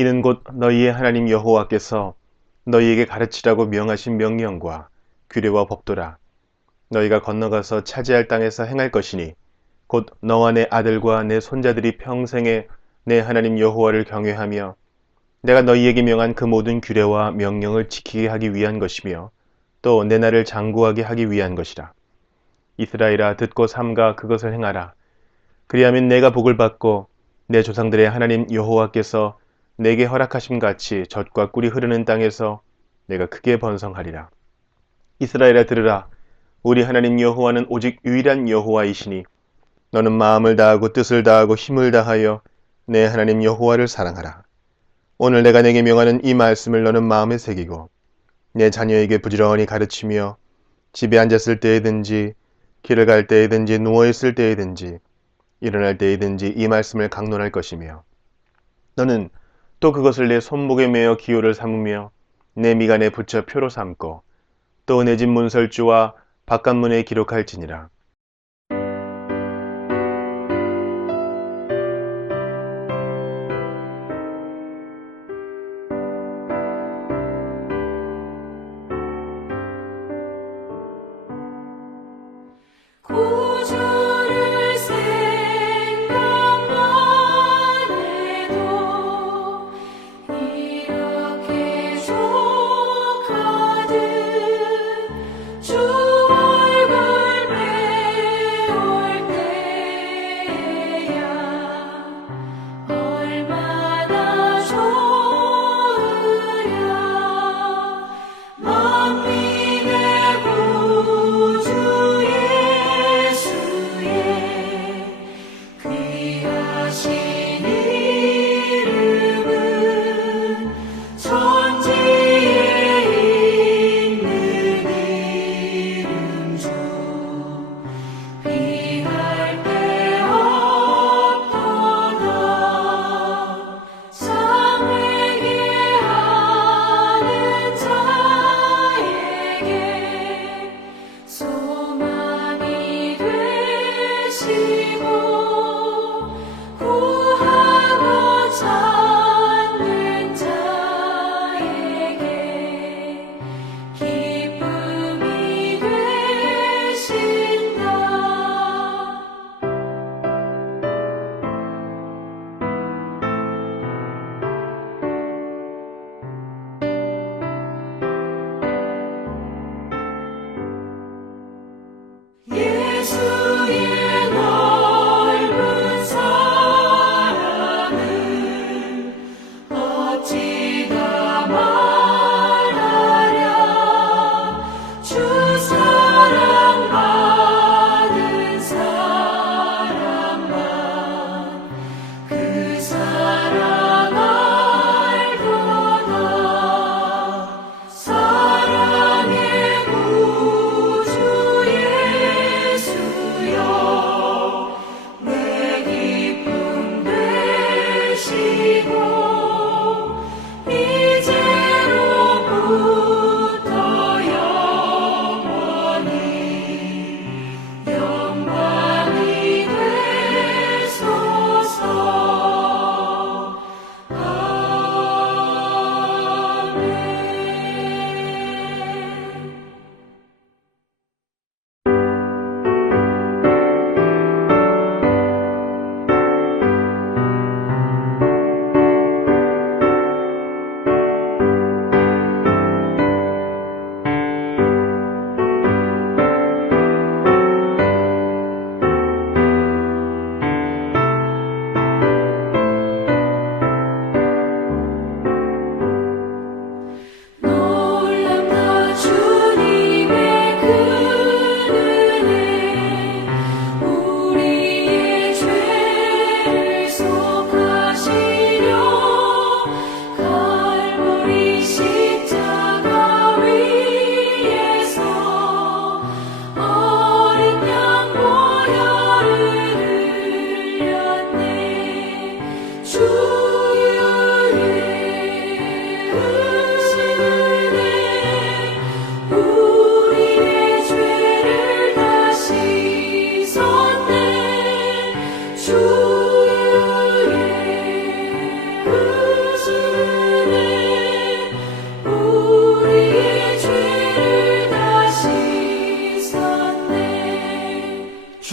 이는 곧 너희의 하나님 여호와께서 너희에게 가르치라고 명하신 명령과 규례와 법도라. 너희가 건너가서 차지할 땅에서 행할 것이니 곧 너와 내 아들과 내 손자들이 평생에 내 하나님 여호와를 경외하며 내가 너희에게 명한 그 모든 규례와 명령을 지키게 하기 위한 것이며 또 내 날을 장구하게 하기 위한 것이라. 이스라엘아, 듣고 삼가 그것을 행하라. 그리하면 내가 복을 받고 내 조상들의 하나님 여호와께서 내게 허락하심 같이 젖과 꿀이 흐르는 땅에서 내가 크게 번성하리라. 이스라엘아, 들으라. 우리 하나님 여호와는 오직 유일한 여호와이시니 너는 마음을 다하고 뜻을 다하고 힘을 다하여 내 하나님 여호와를 사랑하라. 오늘 내가 내게 명하는 이 말씀을 너는 마음에 새기고 내 자녀에게 부지런히 가르치며 집에 앉았을 때에든지 길을 갈 때에든지 누워있을 때에든지 일어날 때에든지 이 말씀을 강론할 것이며 너는 또 그것을 내 손목에 매어 기호를 삼으며 내 미간에 붙여 표로 삼고 또 내 집 문설주와 바깥문에 기록할지니라. 구주를 생각만 해도 이렇게 족하듯 주 얼굴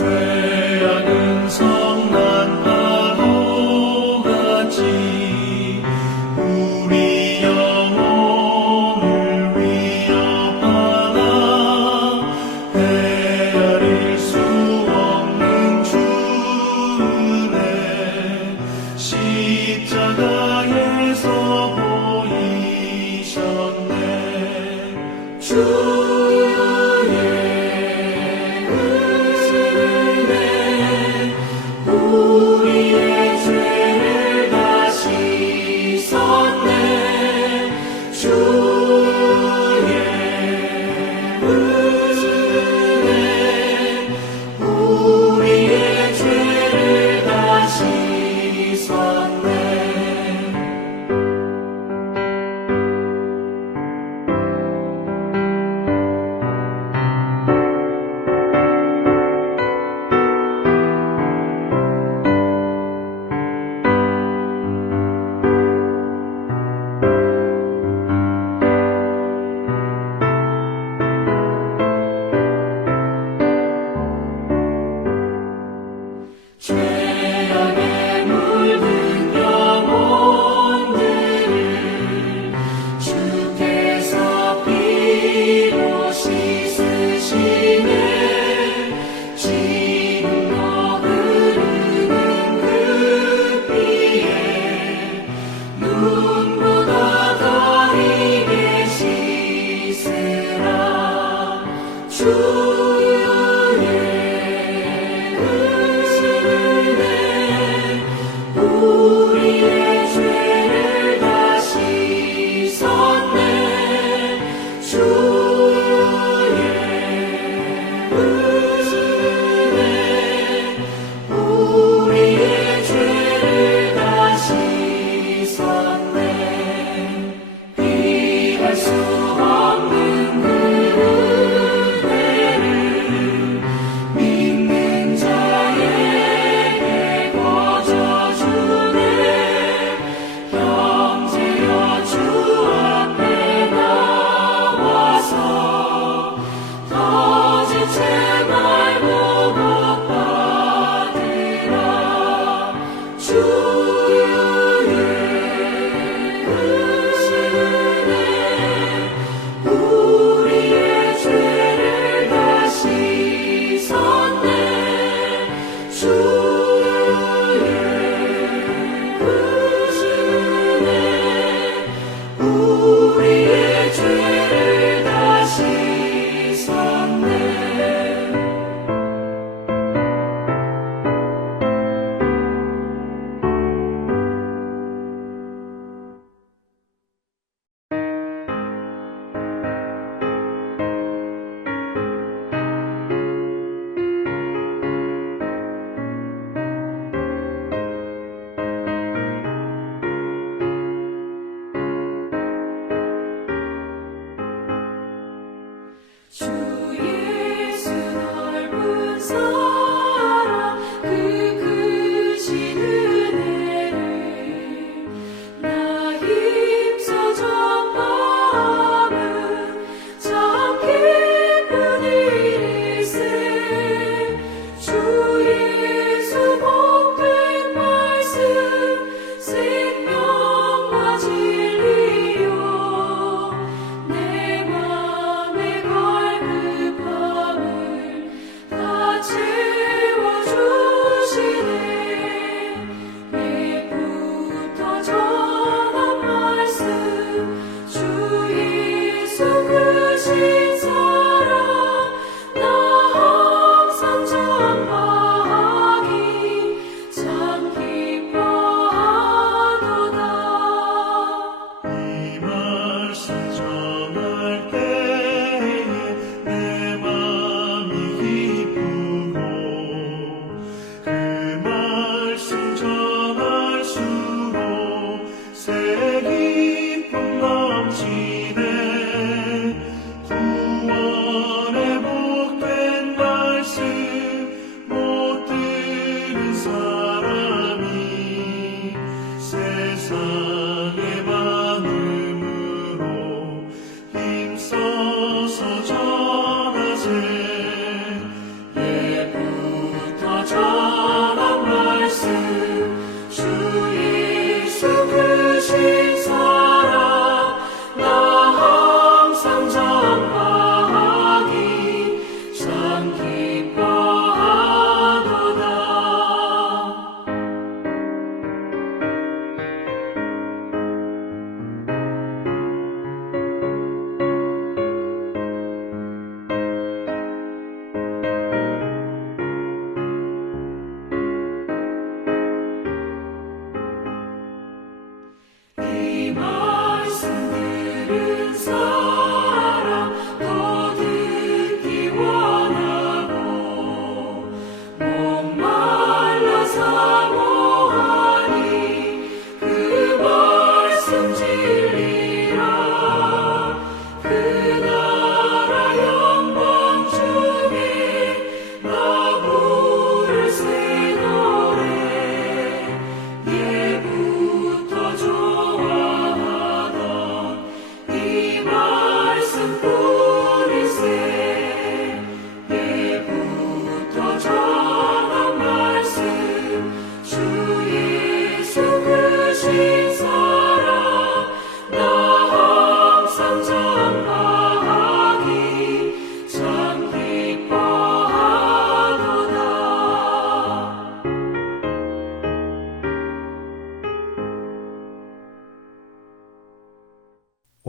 죄악은 성난 파도같이 우리 영혼을 위협하나 헤아릴 수 없는 주 은혜 십자가에서 보이셨네. 주의 은혜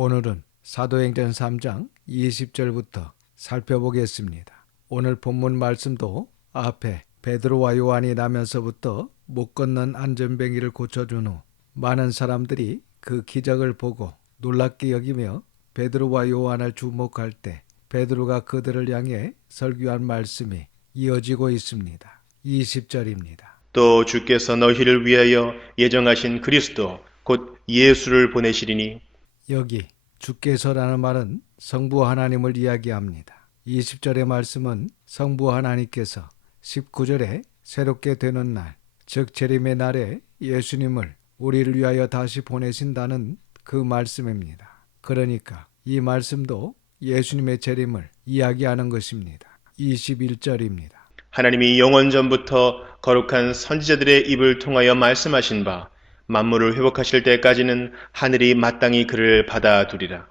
오늘은 사도행전 3장 20절부터 살펴보겠습니다. 오늘 본문 말씀도 앞에 베드로와 요한이 나면서부터 못 걷는 안전뱅이를 고쳐준 후 많은 사람들이 그 기적을 보고 놀랍게 여기며 베드로와 요한을 주목할 때 베드로가 그들을 향해 설교한 말씀이 이어지고 있습니다. 20절입니다. 또 주께서 너희를 위하여 예정하신 그리스도 곧 예수를 보내시리니 여기 주께서라는 말은 성부 하나님을 이야기합니다. 20절의 말씀은 성부 하나님께서 19절에 새롭게 되는 날, 즉 재림의 날에 예수님을 우리를 위하여 다시 보내신다는 그 말씀입니다. 그러니까 이 말씀도 예수님의 재림을 이야기하는 것입니다. 21절입니다. 하나님이 영원 전부터 거룩한 선지자들의 입을 통하여 말씀하신 바 만물을 회복하실 때까지는 하늘이 마땅히 그를 받아두리라.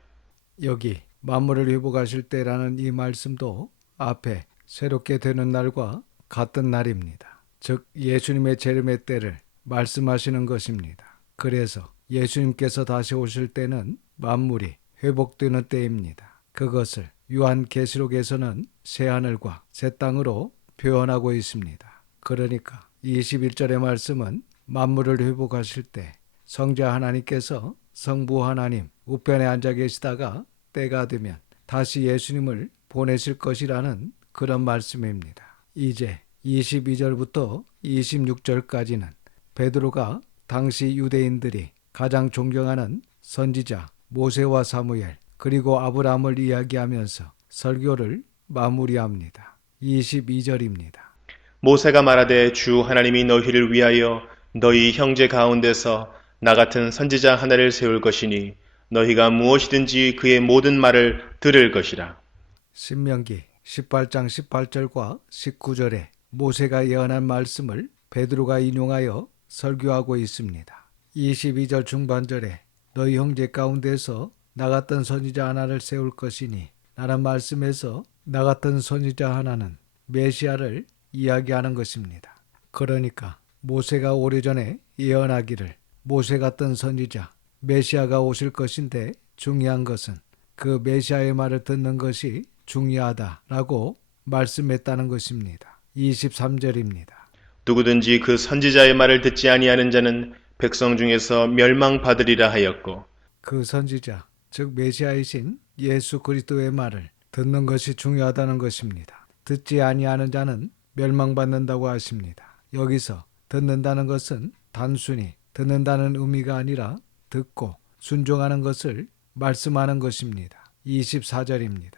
여기 만물을 회복하실 때라는 이 말씀도 앞에 새롭게 되는 날과 같은 날입니다. 즉 예수님의 재림의 때를 말씀하시는 것입니다. 그래서 예수님께서 다시 오실 때는 만물이 회복되는 때입니다. 그것을 요한계시록에서는 새하늘과 새 땅으로 표현하고 있습니다. 그러니까 21절의 말씀은 만물을 회복하실 때 성자 하나님께서 성부 하나님 우편에 앉아 계시다가 때가 되면 다시 예수님을 보내실 것이라는 그런 말씀입니다. 이제 22절부터 26절까지는 베드로가 당시 유대인들이 가장 존경하는 선지자 모세와 사무엘 그리고 아브라함을 이야기하면서 설교를 마무리합니다. 22절입니다. 모세가 말하되 주 하나님이 너희를 위하여 너희 형제 가운데서 나 같은 선지자 하나를 세울 것이니 너희가 무엇이든지 그의 모든 말을 들을 것이라. 신명기 18장 18절과 19절에 모세가 예언한 말씀을 베드로가 인용하여 설교하고 있습니다. 22절 중반절에 너희 형제 가운데서 나 같은 선지자 하나를 세울 것이니 라는 말씀에서 나 같은 선지자 하나는 메시아를 이야기하는 것입니다. 그러니까 모세가 오래전에 예언하기를 모세 같은 선지자 메시아가 오실 것인데 중요한 것은 그 메시아의 말을 듣는 것이 중요하다라고 말씀했다는 것입니다. 23절입니다. 누구든지 그 선지자의 말을 듣지 아니하는 자는 백성 중에서 멸망받으리라 하였고 그 선지자 즉 메시아이신 예수 그리스도의 말을 듣는 것이 중요하다는 것입니다. 듣지 아니하는 자는 멸망받는다고 하십니다. 여기서 듣는다는 것은 단순히 듣는다는 의미가 아니라 듣고 순종하는 것을 말씀하는 것입니다. 24절입니다.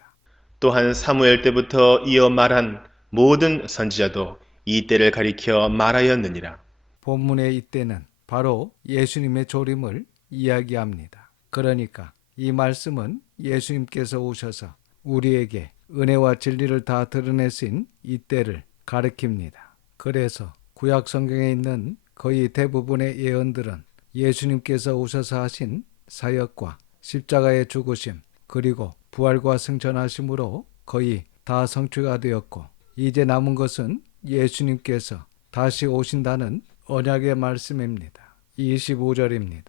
또한 사무엘 때부터 이어 말한 모든 선지자도 이 때를 가리켜 말하였느니라. 본문의 이때는 바로 예수님의 조림을 이야기합니다. 그러니까 이 말씀은 예수님께서 오셔서 우리에게 은혜와 진리를 다 드러내신 이때를 가리킵니다. 그래서 구약 성경에 있는 거의 대부분의 예언들은 예수님께서 오셔서 하신 사역과 십자가의 죽으심 그리고 부활과 승천하심으로 거의 다 성취가 되었고 이제 남은 것은 예수님께서 다시 오신다는 언약의 말씀입니다. 25절입니다.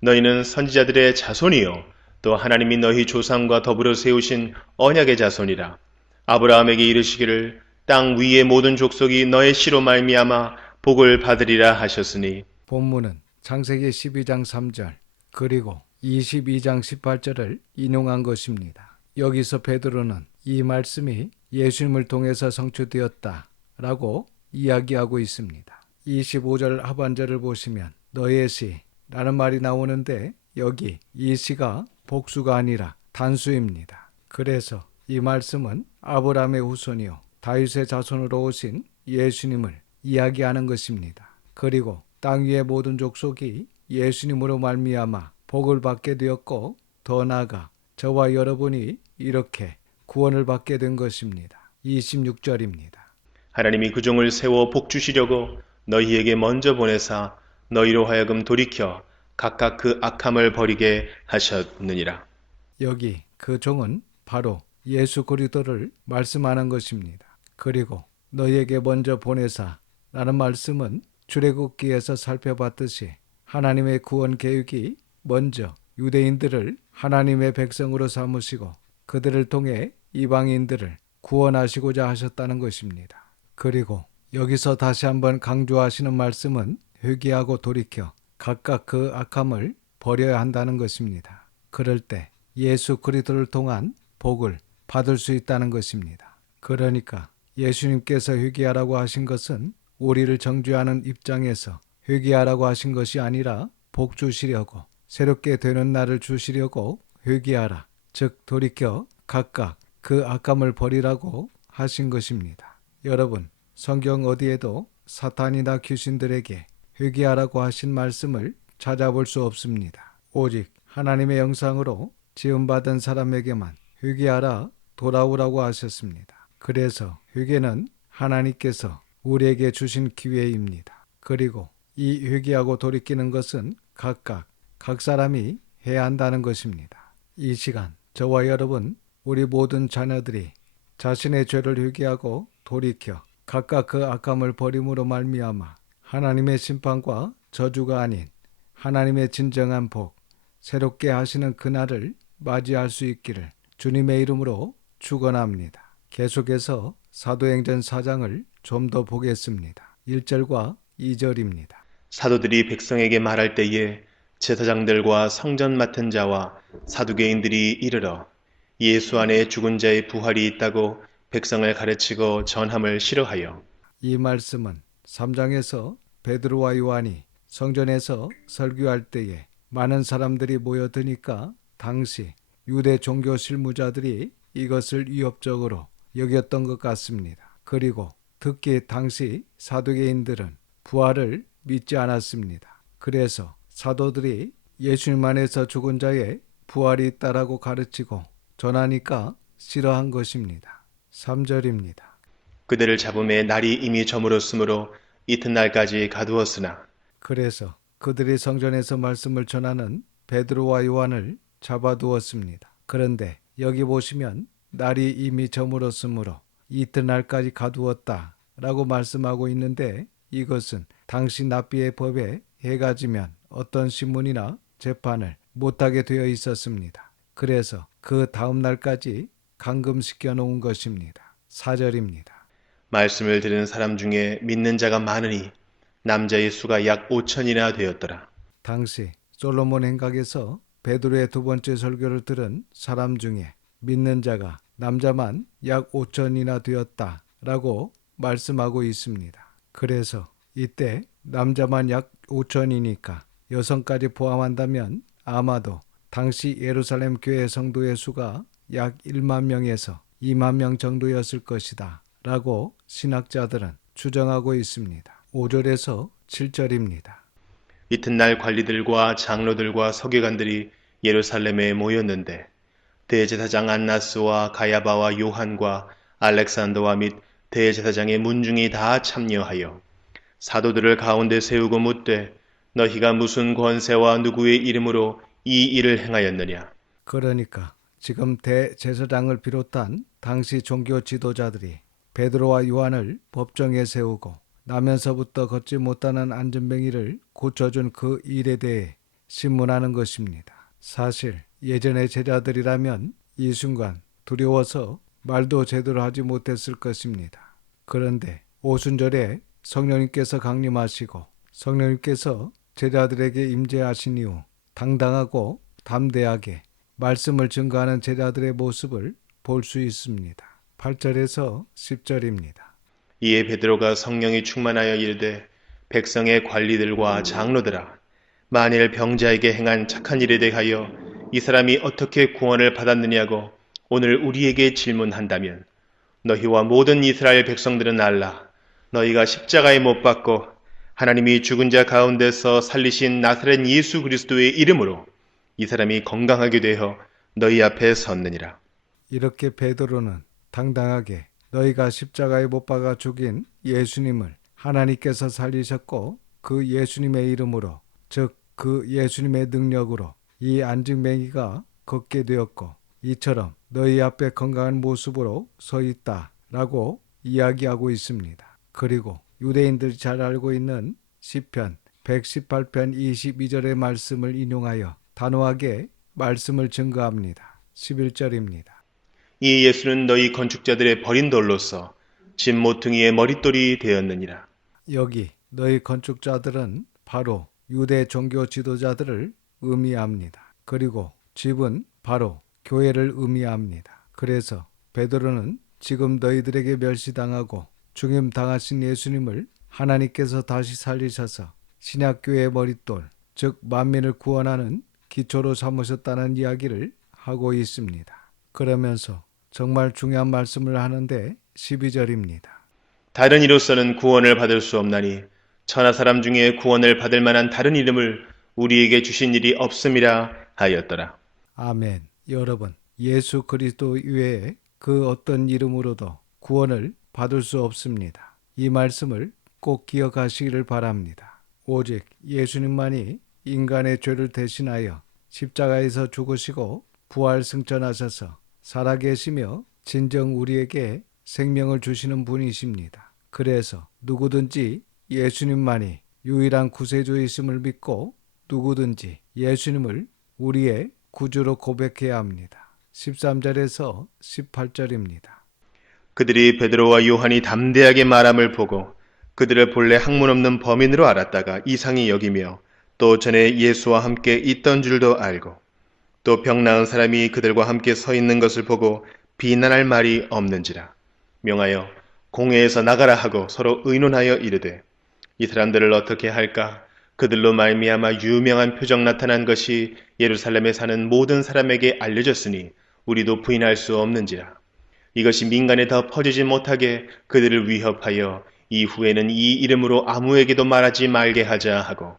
너희는 선지자들의 자손이요 또 하나님이 너희 조상과 더불어 세우신 언약의 자손이라. 아브라함에게 이르시기를 땅 위의 모든 족속이 너의 씨로 말미암아 복을 받으리라 하셨으니. 본문은 창세기 12장 3절 그리고 22장 18절을 인용한 것입니다. 여기서 베드로는 이 말씀이 예수님을 통해서 성취되었다라고 이야기하고 있습니다. 25절 하반절을 보시면 너의 씨라는 말이 나오는데 여기 이 씨가 복수가 아니라 단수입니다. 그래서 이 말씀은 아브라함의 후손이요 다윗의 자손으로 오신 예수님을 이야기하는 것입니다. 그리고 땅 위의 모든 족속이 예수님으로 말미암아 복을 받게 되었고 더 나아가 저와 여러분이 이렇게 구원을 받게 된 것입니다. 26절입니다. 하나님이 그 종을 세워 복 주시려고 너희에게 먼저 보내사 너희로 하여금 돌이켜 각각 그 악함을 버리게 하셨느니라. 여기 그 종은 바로 예수 그리스도를 말씀하는 것입니다. 그리고 너희에게 먼저 보내사 라는 말씀은 출애굽기에서 살펴봤듯이 하나님의 구원 계획이 먼저 유대인들을 하나님의 백성으로 삼으시고 그들을 통해 이방인들을 구원하시고자 하셨다는 것입니다. 그리고 여기서 다시 한번 강조하시는 말씀은 회개하고 돌이켜 각각 그 악함을 버려야 한다는 것입니다. 그럴 때 예수 그리스도를 통한 복을 받을 수 있다는 것입니다. 그러니까 예수님께서 회개하라고 하신 것은 우리를 정죄하는 입장에서 회개하라고 하신 것이 아니라 복 주시려고, 새롭게 되는 날을 주시려고 회개하라, 즉 돌이켜 각각 그 악함을 버리라고 하신 것입니다. 여러분, 성경 어디에도 사탄이나 귀신들에게 회개하라고 하신 말씀을 찾아볼 수 없습니다. 오직 하나님의 형상으로 지음받은 사람에게만 회개하라, 돌아오라고 하셨습니다. 그래서 회개는 하나님께서 우리에게 주신 기회입니다. 그리고 이 회개하고 돌이키는 것은 각각 각 사람이 해야 한다는 것입니다. 이 시간 저와 여러분, 우리 모든 자녀들이 자신의 죄를 회개하고 돌이켜 각각 그 악함을 버림으로 말미암아 하나님의 심판과 저주가 아닌 하나님의 진정한 복, 새롭게 하시는 그날을 맞이할 수 있기를 주님의 이름으로 축원합니다. 계속해서 사도행전 4장을 좀 더 보겠습니다. 1절과 2절입니다. 사도들이 백성에게 말할 때에 제사장들과 성전 맡은 자와 사두개인들이 이르러 예수 안에 죽은 자의 부활이 있다고 백성을 가르치고 전함을 싫어하여. 이 말씀은 3장에서 베드로와 요한이 성전에서 설교할 때에 많은 사람들이 모여드니까 당시 유대 종교 실무자들이 이것을 위협적으로 여겼던 것 같습니다. 그리고 특히 당시 사두개인들은 부활을 믿지 않았습니다. 그래서 사도들이 예수님 안에서 죽은 자의 부활이 있다라고 가르치고 전하니까 싫어한 것입니다. 3절입니다. 그들을 잡음에 날이 이미 저물었으므로 이튿날까지 가두었으나 그래서 그들이 성전에서 말씀을 전하는 베드로와 요한을 잡아두었습니다. 그런데 여기 보시면 날이 이미 저물었으므로 이튿날까지 가두었다 라고 말씀하고 있는데, 이것은 당시 납비의 법에 해가 지면 어떤 신문이나 재판을 못하게 되어 있었습니다. 그래서 그 다음 날까지 감금시켜 놓은 것입니다. 4절입니다. 말씀을 들은 사람 중에 믿는 자가 많으니 남자의 수가 약 5천이나 되었더라. 당시 솔로몬 행각에서 베드로의 두 번째 설교를 들은 사람 중에 믿는 자가 남자만 약 5천이나 되었다라고 말씀하고 있습니다. 그래서 이때 남자만 약 5천이니까 여성까지 포함한다면 아마도 당시 예루살렘 교회 성도의 수가 약 1만 명에서 2만 명 정도였을 것이다 라고 신학자들은 추정하고 있습니다. 5절에서 7절입니다. 이튿날 관리들과 장로들과 서기관들이 예루살렘에 모였는데 대제사장 안나스와 가야바와 요한과 알렉산더와 및 대제사장의 문중이 다 참여하여 사도들을 가운데 세우고 묻되 너희가 무슨 권세와 누구의 이름으로 이 일을 행하였느냐. 그러니까 지금 대제사장을 비롯한 당시 종교 지도자들이 베드로와 요한을 법정에 세우고 나면서부터 걷지 못하는 안전뱅이를 고쳐준 그 일에 대해 신문하는 것입니다. 사실 예전의 제자들이라면 이 순간 두려워서 말도 제대로 하지 못했을 것입니다. 그런데 오순절에 성령님께서 강림하시고 성령님께서 제자들에게 임재하신 이후 당당하고 담대하게 말씀을 증거하는 제자들의 모습을 볼 수 있습니다. 8절에서 10절입니다. 이에 베드로가 성령이 충만하여 이르되 백성의 관리들과 장로들아, 만일 병자에게 행한 착한 일에 대하여 이 사람이 어떻게 구원을 받았느냐고 오늘 우리에게 질문한다면 너희와 모든 이스라엘 백성들은 알라. 너희가 십자가에 못 박고 하나님이 죽은 자 가운데서 살리신 나사렛 예수 그리스도의 이름으로 이 사람이 건강하게 되어 너희 앞에 섰느니라. 이렇게 베드로는 당당하게 너희가 십자가에 못 박아 죽인 예수님을 하나님께서 살리셨고 그 예수님의 이름으로, 즉 그 예수님의 능력으로 이 안증뱅이가 걷게 되었고 이처럼 너희 앞에 건강한 모습으로 서 있다라고 이야기하고 있습니다. 그리고 유대인들이 잘 알고 있는 시편 118편 22절의 말씀을 인용하여 단호하게 말씀을 증거합니다. 11절입니다. 이 예수는 너희 건축자들의 버린 돌로서 집 모퉁이의 머릿돌이 되었느니라. 여기 너희 건축자들은 바로 유대 종교 지도자들을 의미합니다. 그리고 집은 바로 교회를 의미합니다. 그래서 베드로는 지금 너희들에게 멸시당하고 죽임당하신 예수님을 하나님께서 다시 살리셔서 신약교회의 머릿돌, 즉 만민을 구원하는 기초로 삼으셨다는 이야기를 하고 있습니다. 그러면서 정말 중요한 말씀을 하는데 12절입니다. 다른 이로서는 구원을 받을 수 없나니 천하 사람 중에 구원을 받을 만한 다른 이름을 우리에게 주신 일이 없음이라 하였더라. 아멘. 여러분, 예수 그리스도 이외에 그 어떤 이름으로도 구원을 받을 수 없습니다. 이 말씀을 꼭 기억하시기를 바랍니다. 오직 예수님만이 인간의 죄를 대신하여 십자가에서 죽으시고 부활 승천하셔서 살아계시며 진정 우리에게 생명을 주시는 분이십니다. 그래서 누구든지 예수님만이 유일한 구세주이심을 믿고 누구든지 예수님을 우리의 구주로 고백해야 합니다. 13절에서 18절입니다. 그들이 베드로와 요한이 담대하게 말함을 보고 그들을 본래 학문 없는 범인으로 알았다가 이상히 여기며 또 전에 예수와 함께 있던 줄도 알고 또 병 나은 사람이 그들과 함께 서 있는 것을 보고 비난할 말이 없는지라 명하여 공회에서 나가라 하고 서로 의논하여 이르되 이 사람들을 어떻게 할까? 그들로 말미암아 유명한 표적 나타난 것이 예루살렘에 사는 모든 사람에게 알려졌으니 우리도 부인할 수 없는지라. 이것이 민간에 더 퍼지지 못하게 그들을 위협하여 이후에는 이 이름으로 아무에게도 말하지 말게 하자 하고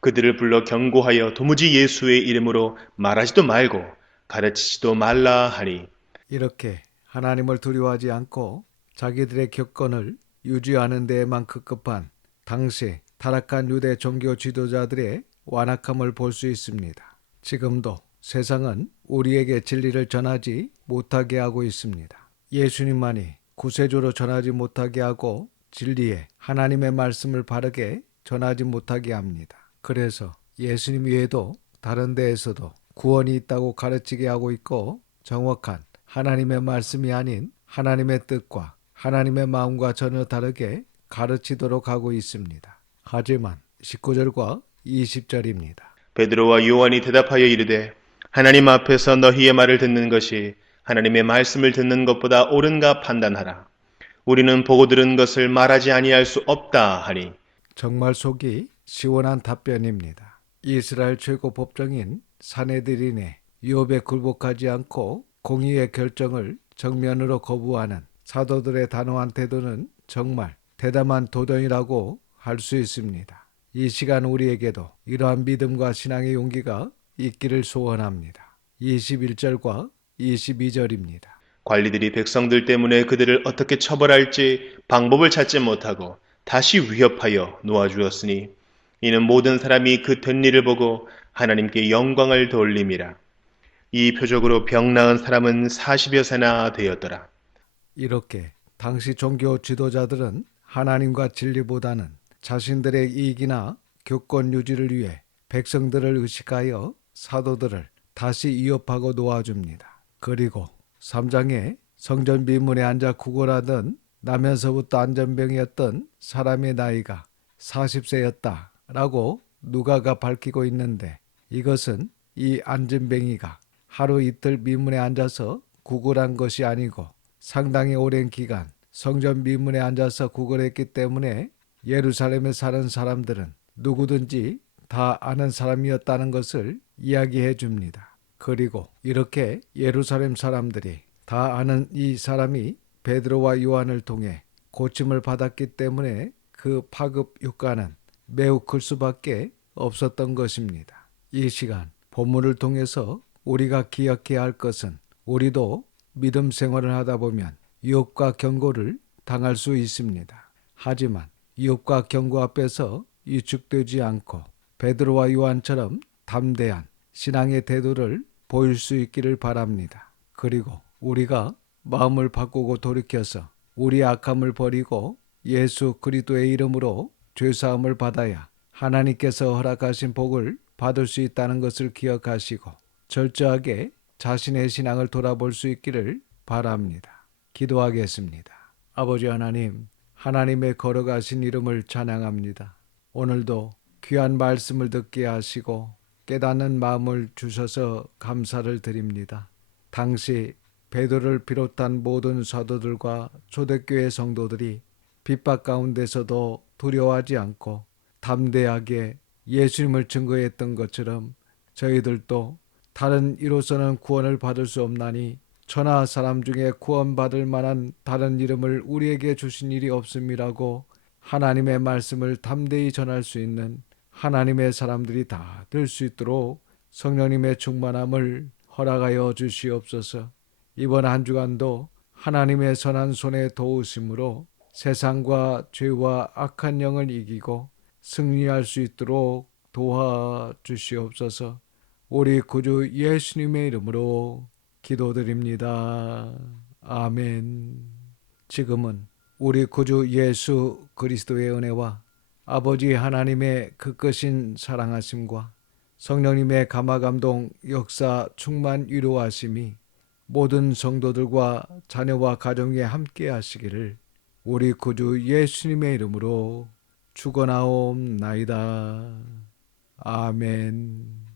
그들을 불러 경고하여 도무지 예수의 이름으로 말하지도 말고 가르치지도 말라 하니 이렇게 하나님을 두려워하지 않고 자기들의 격건을 유지하는 데에만 급급한 당시 타락한 유대 종교 지도자들의 완악함을 볼 수 있습니다. 지금도 세상은 우리에게 진리를 전하지 못하게 하고 있습니다. 예수님만이 구세주로 전하지 못하게 하고 진리의 하나님의 말씀을 바르게 전하지 못하게 합니다. 그래서 예수님 외에도 다른 데에서도 구원이 있다고 가르치게 하고 있고 정확한 하나님의 말씀이 아닌 하나님의 뜻과 하나님의 마음과 전혀 다르게 가르치도록 하고 있습니다. 하지만 19절과 20절입니다. 베드로와 요한이 대답하여 이르되 하나님 앞에서 너희의 말을 듣는 것이 하나님의 말씀을 듣는 것보다 옳은가 판단하라. 우리는 보고 들은 것을 말하지 아니할 수 없다 하니 정말 속이 시원한 답변입니다. 이스라엘 최고 법정인 사네드린의 유업에 굴복하지 않고 공의의 결정을 정면으로 거부하는 사도들의 단호한 태도는 정말 대담한 도전이라고 할 수 있습니다. 이 시간 우리에게도 이러한 믿음과 신앙의 용기가 있기를 소원합니다. 21절과 22절입니다. 관리들이 백성들 때문에 그들을 어떻게 처벌할지 방법을 찾지 못하고 다시 위협하여 놓아주었으니 이는 모든 사람이 그 된 일을 보고 하나님께 영광을 돌림이라. 이 표적으로 병 나은 사람은 40여 세나 되었더라. 이렇게 당시 종교 지도자들은 하나님과 진리보다는 자신들의 이익이나 교권 유지를 위해 백성들을 의식하여 사도들을 다시 위협하고 놓아줍니다. 그리고 3장에 성전 비문에 앉아 구걸하던 나면서부터 안전병이었던 사람의 나이가 40세였다라고 누가가 밝히고 있는데 이것은 이 안전병이가 하루 이틀 미문에 앉아서 구걸한 것이 아니고 상당히 오랜 기간 성전 미문에 앉아서 구걸했기 때문에 예루살렘에 사는 사람들은 누구든지 다 아는 사람이었다는 것을 이야기해 줍니다. 그리고 이렇게 예루살렘 사람들이 다 아는 이 사람이 베드로와 요한을 통해 고침을 받았기 때문에 그 파급 효과는 매우 클 수밖에 없었던 것입니다. 이 시간 본문을 통해서 우리가 기억해야 할 것은 우리도 믿음 생활을 하다 보면 유혹과 경고를 당할 수 있습니다. 하지만 유혹과 경고 앞에서 위축되지 않고 베드로와 요한처럼 담대한 신앙의 태도를 보일 수 있기를 바랍니다. 그리고 우리가 마음을 바꾸고 돌이켜서 우리의 악함을 버리고 예수 그리스도의 이름으로 죄사함을 받아야 하나님께서 허락하신 복을 받을 수 있다는 것을 기억하시고 철저하게 자신의 신앙을 돌아볼 수 있기를 바랍니다. 기도하겠습니다. 아버지 하나님, 하나님의 걸어가신 이름을 찬양합니다. 오늘도 귀한 말씀을 듣게 하시고 깨닫는 마음을 주셔서 감사를 드립니다. 당시 베드로를 비롯한 모든 사도들과 초대교회 성도들이 핍박 가운데서도 두려워하지 않고 담대하게 예수님을 증거했던 것처럼 저희들도 다른 이로서는 구원을 받을 수 없나니 천하 사람 중에 구원받을 만한 다른 이름을 우리에게 주신 일이 없음이라고 하나님의 말씀을 담대히 전할 수 있는 하나님의 사람들이 다 될 수 있도록 성령님의 충만함을 허락하여 주시옵소서. 이번 한 주간도 하나님의 선한 손의 도우심으로 세상과 죄와 악한 영을 이기고 승리할 수 있도록 도와주시옵소서. 우리 구주 예수님의 이름으로 기도드립니다. 아멘. 지금은 우리 구주 예수 그리스도의 은혜와 아버지 하나님의 그 크신 사랑하심과 성령님의 감화감동 역사 충만 위로하심이 모든 성도들과 자녀와 가정에 함께 하시기를 우리 구주 예수님의 이름으로 축원하옵나이다. 아멘.